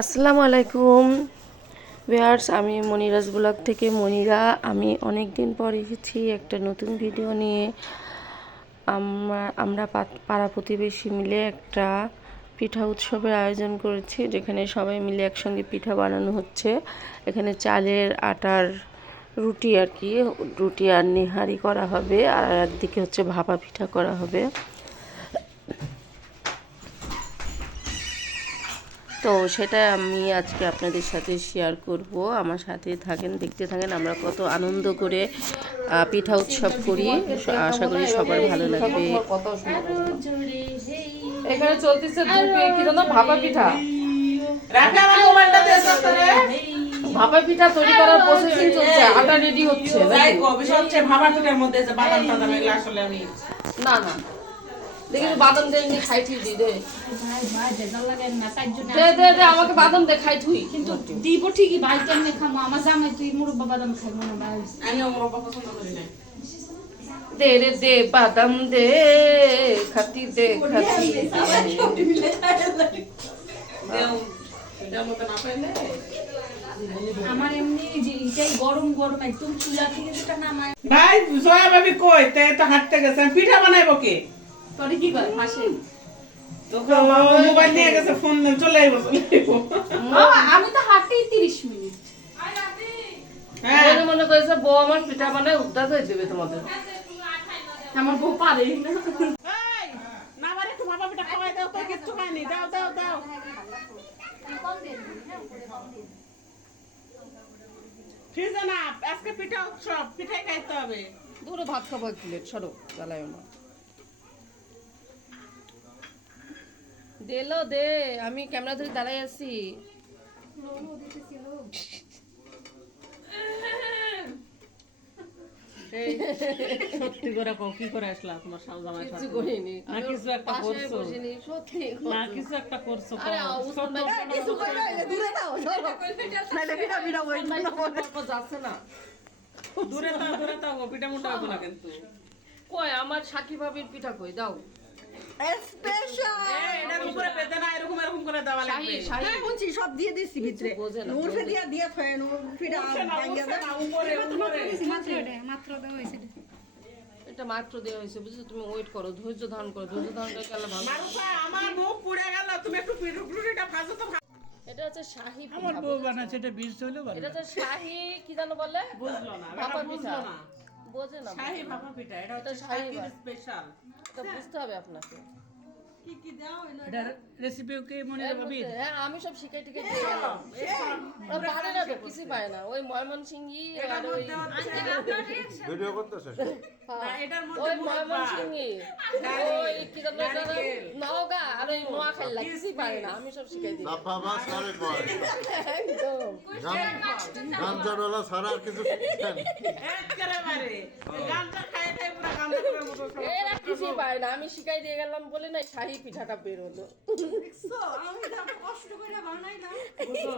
আসসালামু আলাইকুম। ভিউয়ার্স, আমি মনিরাজ ব্লগ থেকে মনিরা। আমি অনেক দিন পর এসেছি একটা নতুন ভিডিও নিয়ে। আমরা আমরা পাড়া প্রতিবেশী মিলে একটা পিঠা উৎসবের আয়োজন করেছি, যেখানে সবাই মিলে একসঙ্গে পিঠা বানানো হচ্ছে। এখানে চালের, আটার রুটি আর কি, রুটি আর নিহারি করা হবে, আর একদিকে হচ্ছে ভাপা পিঠা করা হবে। তো সেটা আমি আজকে আপনাদের সাথে শেয়ার করব। আমার সাথে থাকেন দেখতে থাকেন আমরা কত আনন্দ করে পিঠা উৎসব করি। আশা করি সবার ভালো লাগবে। এখানে চলতেছে কি জানো? ভাপা পিঠা। ভাপা তৈরি করার প্রসেসিং চলছে আটা রেডি হচ্ছে হচ্ছে পিঠার মধ্যে যে বাদাম টাদাম এগুলো আসলে আমি না না। দেখি বাদাম দে খাই থুই দি দে। দে দে দে আমাকে বাদাম দে খাই থুই কিন্তু দিব ঠিকই ভাই কেমনে খামো? আমার জামাই তুই মুরব্বা বাদাম খাই মনে ভাই। আমি আমার পছন্দ করি না। দে রে দে বাদাম দে খাতি দে খাতি দেও দেও মতো না পাইলে। আমার এমনি যে এটাই গরম গরম একদম চুলা থেকে যেটা নামায়। ভাই জয়া ভাবি কই? তে তো হাঁটতে গেছে পিঠা বানাইবো কে? তোরে কি করে মোবাইল নিয়ে গেছে ফোন চলে আইবো আমি তো হাঁটেই তিরিশ মিনিট। হ্যাঁ। মনে মনে করেছে বউ আমার পিঠা বানায় উদ্ধার দেবে তোমাদের। আমার বউ পারে না। দাও দাও দাও আছে না আজকে পিঠা উৎসব পিঠাই খাইতে হবে। দূরে ভাত খাব এক প্লেট সরো জ্বালায় না। দেলো দে আমি ক্যামেরা ধরে দাঁড়াই আছি। সত্যি করে কও কি করে আসলা তোমার শালজামাই কিছু করিনি না কিছু একটা করছ। সত্যি না কিছু একটা করছ আরে অবস্থান কিছু যাচ্ছে না। দূরে তাও দূরে তাও পিঠা মোটা হতো না কিন্তু। কই আমার সাকি ভাবির পিঠা কই? দাও। বলছি সব দিয়ে দিছি ভিতরে নূর বোঝে। দিয়ে থয়ে নূর ফিরা উঠছে না, ভাঙ্গিয়া উঠছে দেয়। না, উপরে উপরে। মাত্র দেওয়া হয়েছে এটা মাত্র দেওয়া হয়েছে বুঝছ? তুমি ওয়েট করো ধৈর্য ধারণ করো ধৈর্য ধারণ করে গেলে ভালো। আমার মুখ পুড়ে গেল তুমি একটু পিঠুটা ভাজো তো এটা হচ্ছে শাহি পিঠা বুঝেছ? সেটা বীজ হইল এটা হচ্ছে শাহি কি জানো বলে? বুঝলো না ভাপা বুঝলো না। বোঝে না শাহি ভাপা পিঠা এটা হচ্ছে এটা শাহি। স্পেশাল এটা বুঝতে হবে আপনাকে। এটার রেসিপি কি মনে মধ্যে- হ্যাঁ আমি সব শিখাই টিকে দিয়ে গেলাম পারে না তো কিছু পায় না। ওই ময়মন সিংহি আর ওই ভিডিও করতেছে না, এটার মধ্যে ওই ময়মন সিংহি ওই কি জানো না? পারে না আমি সব শিখাই দিই। চাপা মাছ সাড়ে কয়। একদম। গান চড়লা আর কিছু শিখছেন একেবারে। গানটা খাইয়ে খাইয়ে পুরা গানটা করে মতো এরা কিছুই পারে না আমি শিখাই দিয়ে গেলাম বলে না শাহি পিঠাটা বেরোলো। আমি কষ্ট করে বানাই না বুঝলো?